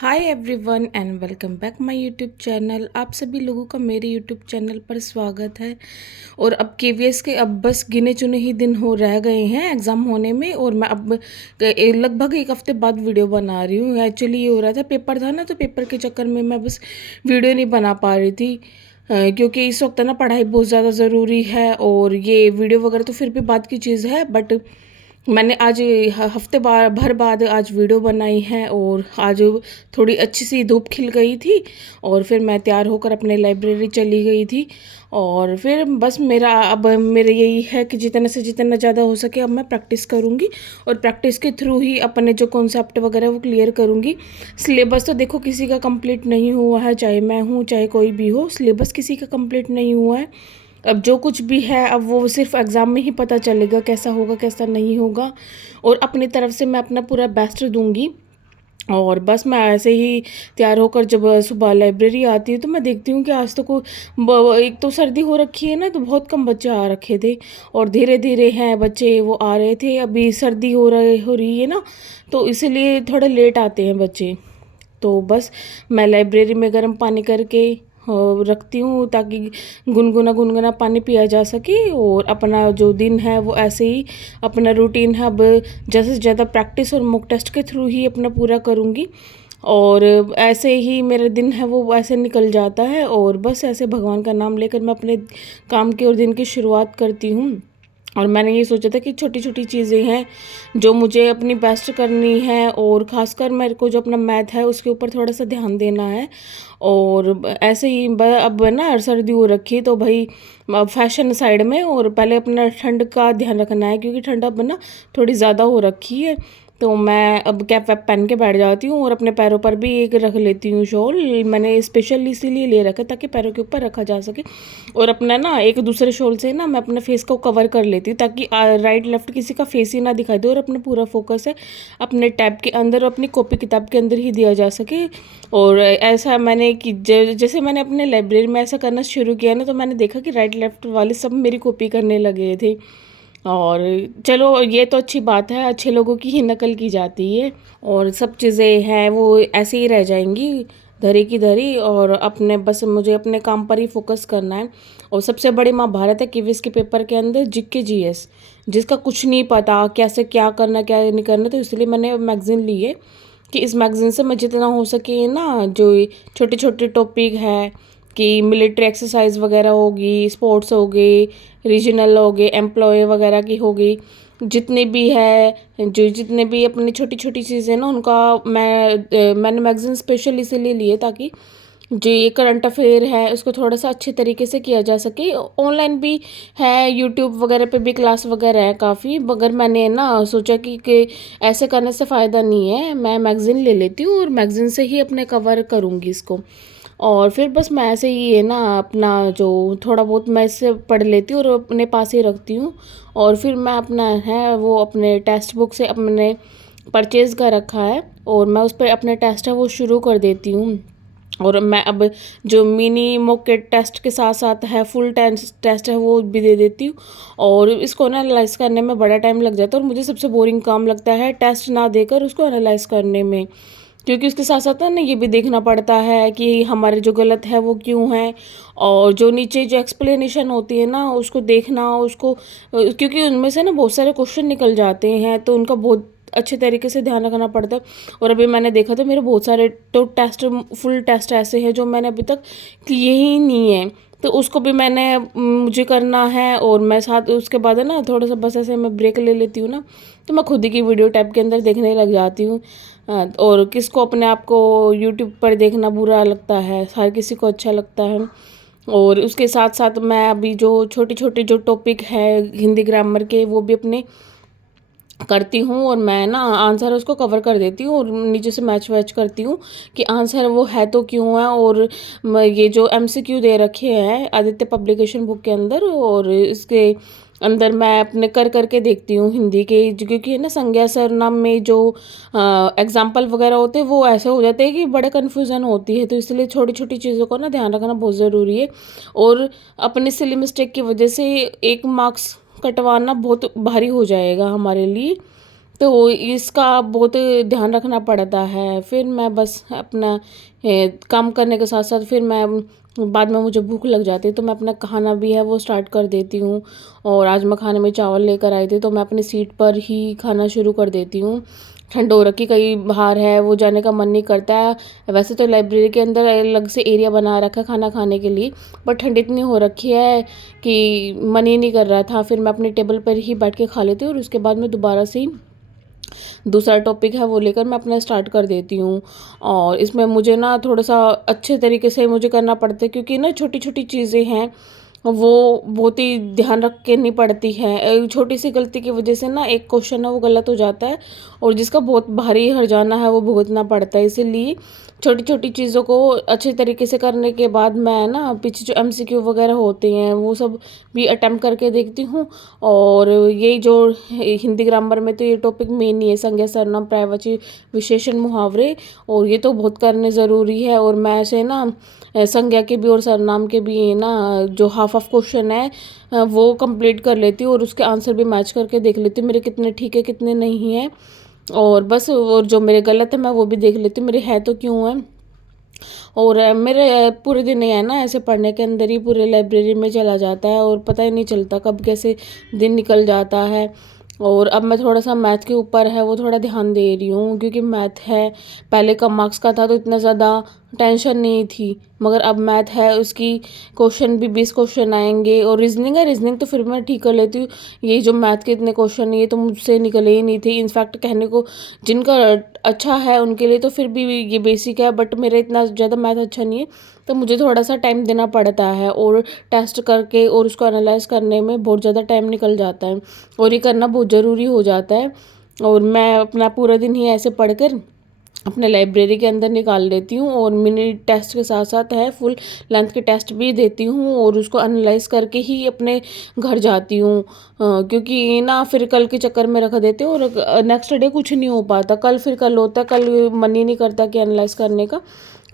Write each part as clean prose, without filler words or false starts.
Hi everyone and welcome back my YouTube channel. आप सभी लोगों का मेरे यूट्यूब चैनल पर स्वागत है। और अब केवीएस के अब बस गिने चुने ही दिन हो रह गए हैं एग्ज़ाम होने में, और मैं अब लगभग एक हफ्ते बाद वीडियो बना रही हूँ। एक्चुअली ये हो रहा था, पेपर था ना, तो पेपर के चक्कर में मैं बस वीडियो नहीं बना पा रही थी। क्योंकि इस वक्त ना पढ़ाई बहुत ज़्यादा ज़रूरी है, और ये वीडियो वगैरह तो फिर भी बात की चीज़ है, बट मैंने आज हफ्ते भर बाद आज वीडियो बनाई है। और आज थोड़ी अच्छी सी धूप खिल गई थी, और फिर मैं तैयार होकर अपने लाइब्रेरी चली गई थी। और फिर बस मेरा यही है कि जितने से जितना ज़्यादा हो सके अब मैं प्रैक्टिस करूँगी, और प्रैक्टिस के थ्रू ही अपने जो कॉन्सेप्ट वगैरह वो क्लियर करूँगी। सिलेबस तो देखो किसी का कंप्लीट नहीं हुआ है, चाहे मैं हूँ चाहे कोई भी हो, सिलेबस किसी का कंप्लीट नहीं हुआ है। अब जो कुछ भी है अब वो सिर्फ एग्ज़ाम में ही पता चलेगा कैसा होगा कैसा नहीं होगा। और अपनी तरफ से मैं अपना पूरा बेस्ट दूंगी। और बस मैं ऐसे ही तैयार होकर जब सुबह लाइब्रेरी आती हूँ तो मैं देखती हूँ कि आज तो एक तो सर्दी हो रखी है ना, तो बहुत कम बच्चे आ रखे थे। और धीरे धीरे हैं बच्चे वो आ रहे थे, अभी सर्दी हो रही है ना, तो इसलिए थोड़ा लेट आते हैं बच्चे। तो बस मैं लाइब्रेरी में गर्म पानी करके रखती हूँ, ताकि गुनगुना गुनगुना पानी पिया जा सके। और अपना जो दिन है वो ऐसे ही अपना रूटीन है अब जैसे से ज़्यादा प्रैक्टिस और मॉक टेस्ट के थ्रू ही अपना पूरा करूँगी। और ऐसे ही मेरा दिन है वो ऐसे निकल जाता है, और बस ऐसे भगवान का नाम लेकर मैं अपने काम की और दिन की शुरुआत करती हूँ। और मैंने ये सोचा था कि छोटी छोटी चीज़ें हैं जो मुझे अपनी बेस्ट करनी है, और ख़ासकर मेरे को जो अपना मैथ है उसके ऊपर थोड़ा सा ध्यान देना है। और ऐसे ही अब ना सर्दी हो रखी है, तो भाई फैशन साइड में, और पहले अपना ठंड का ध्यान रखना है, क्योंकि ठंड अब ना थोड़ी ज़्यादा हो रखी है। तो मैं अब कैप वैप पहन के बैठ जाती हूँ, और अपने पैरों पर भी एक रख लेती हूँ शॉल। मैंने स्पेशल इसीलिए ले रखा है ताकि पैरों के ऊपर रखा जा सके। और अपना ना एक दूसरे शॉल से ना मैं अपने फेस को कवर कर लेती हूँ, ताकि राइट लेफ्ट किसी का फेस ही ना दिखाई दे, और अपना पूरा फोकस है अपने टैब के अंदर और अपनी कॉपी किताब के अंदर ही दिया जा सके। और ऐसा मैंने कि जैसे मैंने अपने लाइब्रेरी में ऐसा करना शुरू किया ना, तो मैंने देखा कि राइट लेफ्ट वाले सब मेरी कॉपी करने लगे थे। और चलो ये तो अच्छी बात है, अच्छे लोगों की ही नकल की जाती है, और सब चीज़ें हैं वो ऐसे ही रह जाएंगी धरी की धरी। और अपने बस मुझे अपने काम पर ही फोकस करना है। और सबसे बड़ी महाभारत है क्विज़ के पेपर के अंदर जीके जीएस, जिसका कुछ नहीं पता कैसे क्या करना क्या नहीं करना। तो इसलिए मैंने मैगज़ीन ली है कि इस मैगज़ीन से मैं जितना हो सके ना, जो छोटे छोटे टॉपिक है कि मिलिट्री एक्सरसाइज वगैरह होगी, स्पोर्ट्स हो गई, रीजनल हो गए, एम्प्लॉय वगैरह की हो गई, जितने भी है जो जितने भी अपनी छोटी छोटी चीज़ें ना उनका मैंने मैगज़ीन स्पेशल इसीलिए लिए ताकि जो ये करंट अफेयर है उसको थोड़ा सा अच्छे तरीके से किया जा सके। ऑनलाइन भी है, यूट्यूब वगैरह पे भी क्लास वगैरह है काफ़ी, मगर मैंने ना सोचा कि ऐसे करने से फ़ायदा नहीं है, मैं मैगज़ीन ले लेती हूँ और मैगज़ीन से ही अपने कवर करूँगी इसको। और फिर बस मैं ऐसे ही है ना अपना जो थोड़ा बहुत मैं इससे पढ़ लेती हूँ और अपने पास ही रखती हूँ। और फिर मैं अपना है वो अपने टेक्स्ट बुक से अपने परचेज़ कर रखा है, और मैं उस पर अपने टेस्ट है वो शुरू कर देती हूँ। और मैं अब जो मिनी मॉक टेस्ट के साथ साथ है फुल टेस्ट है वो भी दे देती हूँ। और इसको ना एनालाइज करने में बड़ा टाइम लग जाता है, और मुझे सबसे बोरिंग काम लगता है टेस्ट ना देकर उसको एनालाइज करने में, क्योंकि उसके साथ साथ ना ये भी देखना पड़ता है कि हमारे जो गलत है वो क्यों है। और जो नीचे जो एक्सप्लेनेशन होती है ना उसको देखना, उसको क्योंकि उनमें से ना बहुत सारे क्वेश्चन निकल जाते हैं, तो उनका बहुत अच्छे तरीके से ध्यान रखना पड़ता है। और अभी मैंने देखा तो मेरे बहुत सारे तो टेस्ट फुल टेस्ट ऐसे हैं जो मैंने अभी तक किए ही नहीं है, तो उसको भी मैंने मुझे करना है। और मैं साथ उसके बाद है ना थोड़ा सा बस ऐसे मैं ब्रेक ले लेती हूँ ना, तो मैं खुद ही की वीडियो टैब के अंदर देखने लग जाती हूँ। और किसको अपने आप को यूट्यूब पर देखना बुरा लगता है, हर किसी को अच्छा लगता है। और उसके साथ साथ मैं अभी जो छोटी छोटी जो टॉपिक है हिंदी ग्रामर के वो भी अपने करती हूँ, और मैं ना आंसर उसको कवर कर देती हूँ, और नीचे से मैच वैच करती हूँ कि आंसर वो है तो क्यों है। और ये जो एमसीक्यू दे रखे हैं आदित्य पब्लिकेशन बुक के अंदर, और इसके अंदर मैं अपने कर करके देखती हूँ हिंदी के, क्योंकि ना संज्ञा सरनाम में जो एग्जाम्पल वगैरह होते हैं वो ऐसे हो जाते हैं कि बड़े कन्फ्यूज़न होती है, तो इसलिए छोटी छोटी चीज़ों को ना ध्यान रखना बहुत ज़रूरी है। और अपनी सिली मिस्टेक की वजह से एक मार्क्स कटवाना बहुत भारी हो जाएगा हमारे लिए। तो इसका बहुत ध्यान रखना पड़ता है। फिर मैं बस अपना काम करने के साथ-साथ फिर मैं बाद में मुझे भूख लग जाती है तो मैं अपना खाना भी है वो स्टार्ट कर देती हूँ। और आज मैं खाने में चावल लेकर आई थी तो मैं अपनी सीट पर ही खाना शुरू कर देती हूँ। ठंड हो रखी, कहीं बाहर है वो जाने का मन नहीं करता है। वैसे तो लाइब्रेरी के अंदर अलग से एरिया बना रखा है खाना खाने के लिए, पर ठंड इतनी हो रखी है कि मन ही नहीं कर रहा था। फिर मैं अपनी टेबल पर ही बैठ के खा लेती हूँ और उसके बाद में दोबारा से दूसरा टॉपिक है वो लेकर मैं अपना स्टार्ट कर देती हूँ। और इसमें मुझे ना थोड़ा-सा अच्छे तरीके से मुझे करना पड़ता है, क्योंकि ना छोटी-छोटी चीज़ें हैं, वो बहुत ही ध्यान रख के नहीं पड़ती हैं। छोटी सी गलती की वजह से ना एक क्वेश्चन है वो गलत हो जाता है और जिसका बहुत भारी हर्जाना है वो भुगतना पड़ता है। इसीलिए छोटी-छोटी चीज़ों को अच्छे तरीके से करने के बाद मैं ना पीछे जो एमसीक्यू वगैरह होते हैं वो सब भी अटेम्प्ट करके देखती हूँ। और यही जो हिंदी ग्रामर में तो ये टॉपिक मेन ही है, संज्ञा, सर्वनाम, पर्यायवाची, विशेषण, मुहावरे, और ये तो बहुत करने ज़रूरी है। और मैं ऐसे ना संज्ञा के भी और सर्वनाम के भी ना जो हाफ ऑफ क्वेश्चन है वो कंप्लीट कर लेती हूँ और उसके आंसर भी मैच करके देख लेती हूँ मेरे कितने ठीक है कितने नहीं है। और बस, और जो मेरे गलत है मैं वो भी देख लेती हूँ मेरे है तो क्यों है। और मेरे पूरे दिन ये है ना ऐसे पढ़ने के अंदर ही पूरे लाइब्रेरी में चला जाता है और पता ही नहीं चलता कब कैसे दिन निकल जाता है। और अब मैं थोड़ा-सा मैथ के ऊपर है वो थोड़ा ध्यान दे रही हूँ, क्योंकि मैथ है पहले कम मार्क्स का था तो इतना ज़्यादा टेंशन नहीं थी, मगर अब मैथ है उसकी क्वेश्चन भी 20 क्वेश्चन आएँगे। और रीज़निंग है, रीज़निंग तो फिर मैं ठीक कर लेती हूँ। ये जो मैथ के इतने क्वेश्चन ये तो मुझसे निकले ही नहीं थे। इनफैक्ट कहने को जिनका अच्छा है उनके लिए तो फिर भी ये बेसिक है, बट मेरा इतना ज़्यादा मैथ अच्छा नहीं है तो मुझे थोड़ा-सा टाइम देना पड़ता है और टेस्ट करके और उसको एनालाइज़ करने में बहुत ज़्यादा टाइम निकल जाता है और ये करना बहुत ज़रूरी हो जाता है। और मैं अपना पूरा दिन ही ऐसे पढ़कर अपने लाइब्रेरी के अंदर निकाल लेती हूँ और मिनी टेस्ट के साथ साथ है फुल लेंथ के टेस्ट भी देती हूँ और उसको एनालाइज करके ही अपने घर जाती हूँ। क्योंकि ना फिर कल के चक्कर में रख देती हूँ और नेक्स्ट डे कुछ नहीं हो पाता, कल फिर कल होता है, कल मन ही नहीं करता कि एनालाइज करने का।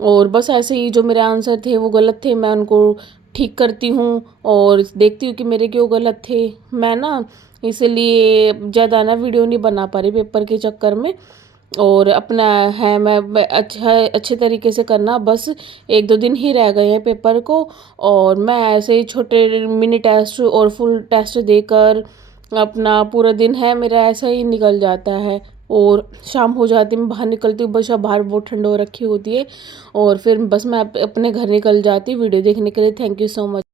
और बस ऐसे ही जो मेरे आंसर थे वो गलत थे मैं उनको ठीक करती हूँ और देखती हूँ कि मेरे क्यों गलत थे। मैं ना इसीलिए ज़्यादा ना वीडियो नहीं बना पा रही पेपर के चक्कर में। और अपना है मैं अच्छे तरीके से करना, बस 1-2 दिन ही रह गए हैं पेपर को और मैं ऐसे ही छोटे मिनी टेस्ट और फुल टेस्ट देकर अपना पूरा दिन है मेरा ऐसा ही निकल जाता है। और शाम हो जाती है मैं बाहर निकलती हूँ, बस बाहर बहुत ठंड हो रखी होती है और फिर बस मैं अपने घर निकल जाती हूँ वीडियो देखने के लिए। Thank you so much.